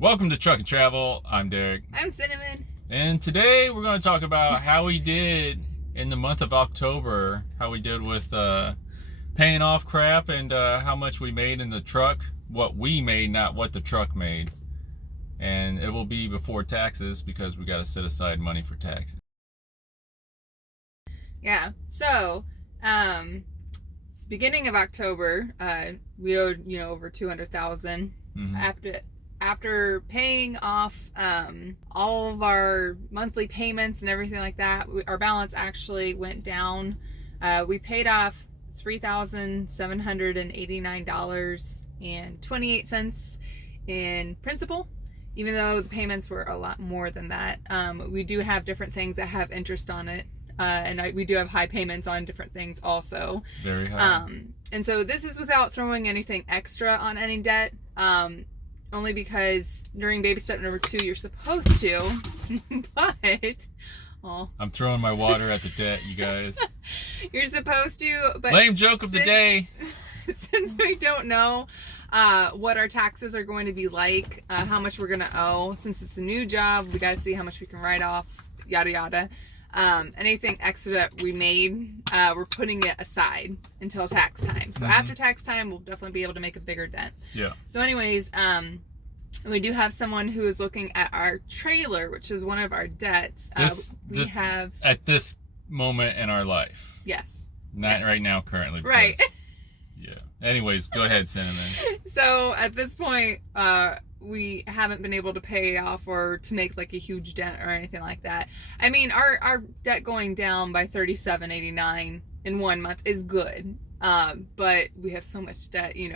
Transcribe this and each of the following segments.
Welcome to Truck and Travel. I'm Derek. I'm Cinnamon. And today we're going to talk about how we did in the month of October, how we did with paying off crap and how much we made in the truck. What we made, not what the truck made. And it will be before taxes because we got to set aside money for taxes. Yeah, so beginning of October, we owed over $200,000. After paying off all of our monthly payments and everything like that, our balance actually went down. We paid off $3,789.28 in principal, even though the payments were a lot more than that. We do have different things that have interest on it, and we do have high payments on different things also. Very high. And so this is without throwing anything extra on any debt. Only because during baby step number 2 you're supposed to, but I'm throwing my water at the debt, you guys. You're supposed to, but lame joke of the day. Since we don't know what our taxes are going to be like, how much we're gonna owe, since it's a new job, we gotta see how much we can write off, yada yada. Anything extra that we made, we're putting it aside until tax time. So after tax time, we'll definitely be able to make a bigger dent. Yeah. So anyways, we do have someone who is looking at our trailer, which is one of our debts. We have at this moment in our life. Yes. Not right now, currently. Because, right. Yeah. Anyways, go ahead, Cinnamon. So at this point, we haven't been able to pay off or to make like a huge dent or anything like that. I mean, our debt going down by $37.89 in 1 month is good. But we have so much debt, we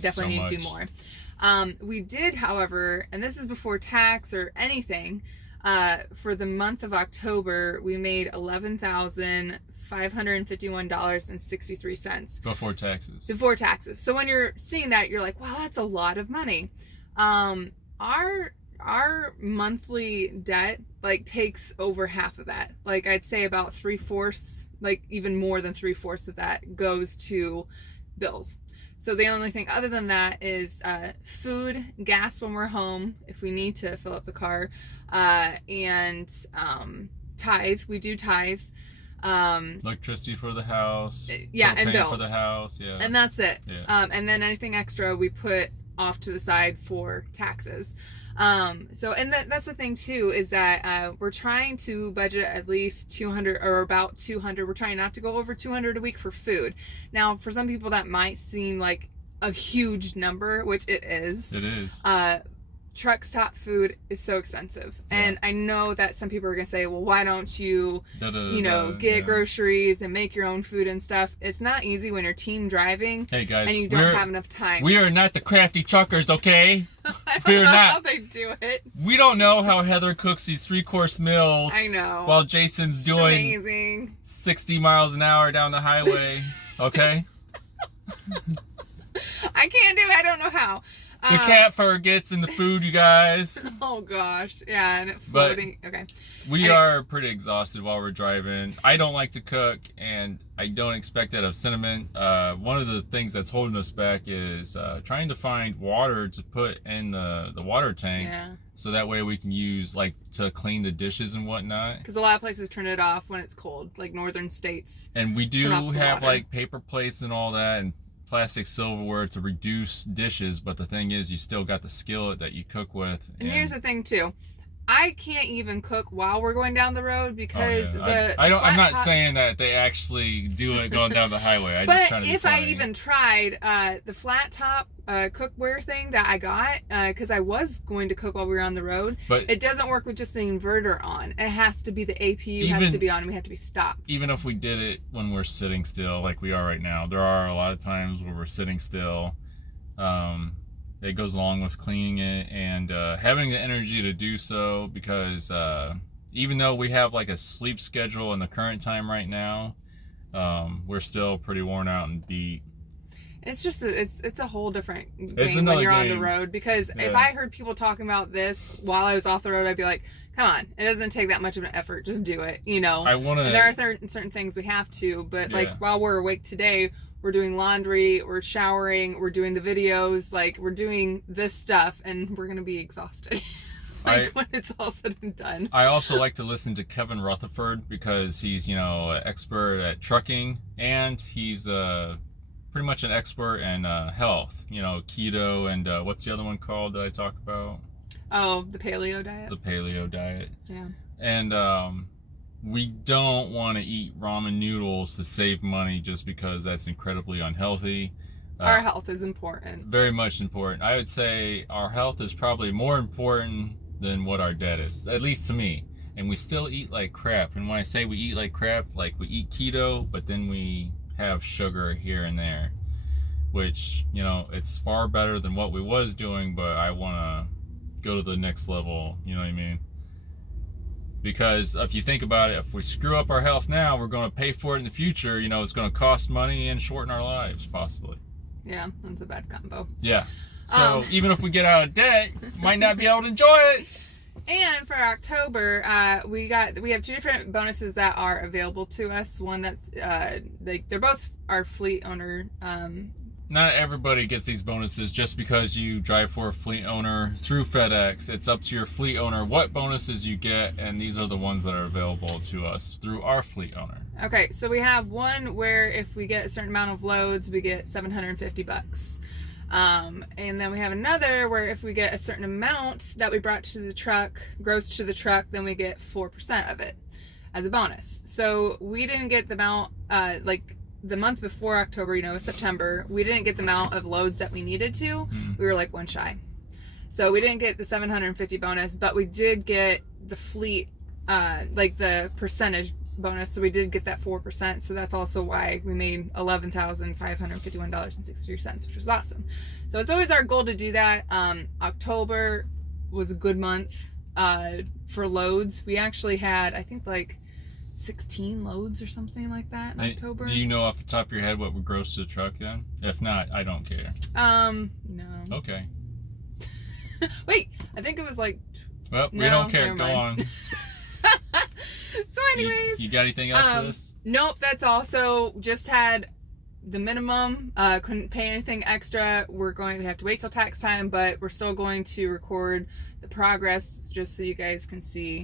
definitely need to do more. We did, however, and this is before tax or anything, for the month of October, we made $11,551.63. Before taxes. Before taxes. So when you're seeing that, you're like, wow, that's a lot of money. Our monthly debt takes over half of that. I'd say about 3/4, even more than 3/4 of that goes to bills. So the only thing other than that is food, gas when we're home, if we need to fill up the car, and tithe. We do tithe. Electricity for the house. Yeah, and bills for the house. Yeah. And that's it. Yeah. And then anything extra we put off to the side for taxes. That's the thing too, is that we're trying to budget at least 200 or about 200. We're trying not to go over 200 a week for food. Now, for some people that might seem like a huge number, which it is. It is. Truck stop food is so expensive. And I know that some people are going to say, well, why don't you, get groceries and make your own food and stuff? It's not easy when you're team driving. Hey guys, and you don't have enough time. We are not the crafty truckers, okay? I don't know how they do it. We don't know how Heather cooks these 3-course meals. I know. While Jason's doing amazing 60 miles an hour down the highway, okay? I can't do it. I don't know how. The cat fur gets in the food, you guys. Oh gosh, yeah, and it floating. Okay. We are pretty exhausted while we're driving. I don't like to cook, and I don't expect that of Cinnamon. One of the things that's holding us back is trying to find water to put in the water tank, so that way we can use to clean the dishes and whatnot. Because a lot of places turn it off when it's cold, like northern states. And we do have paper plates and all that, and plastic silverware to reduce dishes, but the thing is, you still got the skillet that you cook with. And here's the thing too, I can't even cook while we're going down the road because I'm not saying that they actually do it going down the highway. But if I even tried the flat top cookware thing that I got, because I was going to cook while we were on the road, but it doesn't work with just the inverter on. It has to be the APU has to be on, and we have to be stopped. Even if we did it when we're sitting still, like we are right now, there are a lot of times where we're sitting still. It goes along with cleaning it and having the energy to do so, because even though we have a sleep schedule in the current time right now, we're still pretty worn out and beat. It's just it's a whole different game when you're on the road, because if I heard people talking about this while I was off the road, I'd be like, come on, it doesn't take that much of an effort, just do it, And there are certain things we have to, but while we're awake today, we're doing laundry, we're showering, we're doing the videos, like we're doing this stuff, and we're gonna be exhausted. When it's all said and done. I also like to listen to Kevin Rutherford because he's, you know, an expert at trucking, and he's pretty much an expert in health, you know, keto, and what's the other one called that I talk about? Oh, the paleo diet. The paleo diet. Yeah. And we don't want to eat ramen noodles to save money just because that's incredibly unhealthy. Our health is important. Very much important. I would say our health is probably more important than what our debt is, at least to me. And we still eat like crap. And when I say we eat like crap, like we eat keto, but then we have sugar here and there, which, you know, it's far better than what we was doing, but I want to go to the next level, you know what I mean? Because if you think about it, if we screw up our health now, we're going to pay for it in the future. You know, it's going to cost money and shorten our lives, possibly. Yeah, that's a bad combo. Yeah. So even if we get out of debt, might not be able to enjoy it. And for October, we have 2 different bonuses that are available to us. One that's they're both our fleet owner. Not everybody gets these bonuses just because you drive for a fleet owner through FedEx. It's up to your fleet owner what bonuses you get, and these are the ones that are available to us through our fleet owner. Okay, so we have one where if we get a certain amount of loads, we get $750. And then we have another where if we get a certain amount that we brought to the truck, gross to the truck, then we get 4% of it as a bonus. So we didn't get the amount, like the month before October, you know, September, we didn't get the amount of loads that we needed to. We were like 1 shy. So we didn't get the 750 bonus, but we did get the fleet, like the percentage bonus. So we did get that 4%. So that's also why we made $11,551.63, which was awesome. So it's always our goal to do that. October was a good month for loads. We actually had, I think, like 16 loads or something like that in October. Do you know off the top of your head what would gross to the truck then? If not, I don't care. No. Okay. Wait, I think it was like... Well, we don't care. Go on. So anyways... You got anything else for this? Nope, that's also just had the minimum. Couldn't pay anything extra. We're going to have to wait till tax time, but we're still going to record the progress just so you guys can see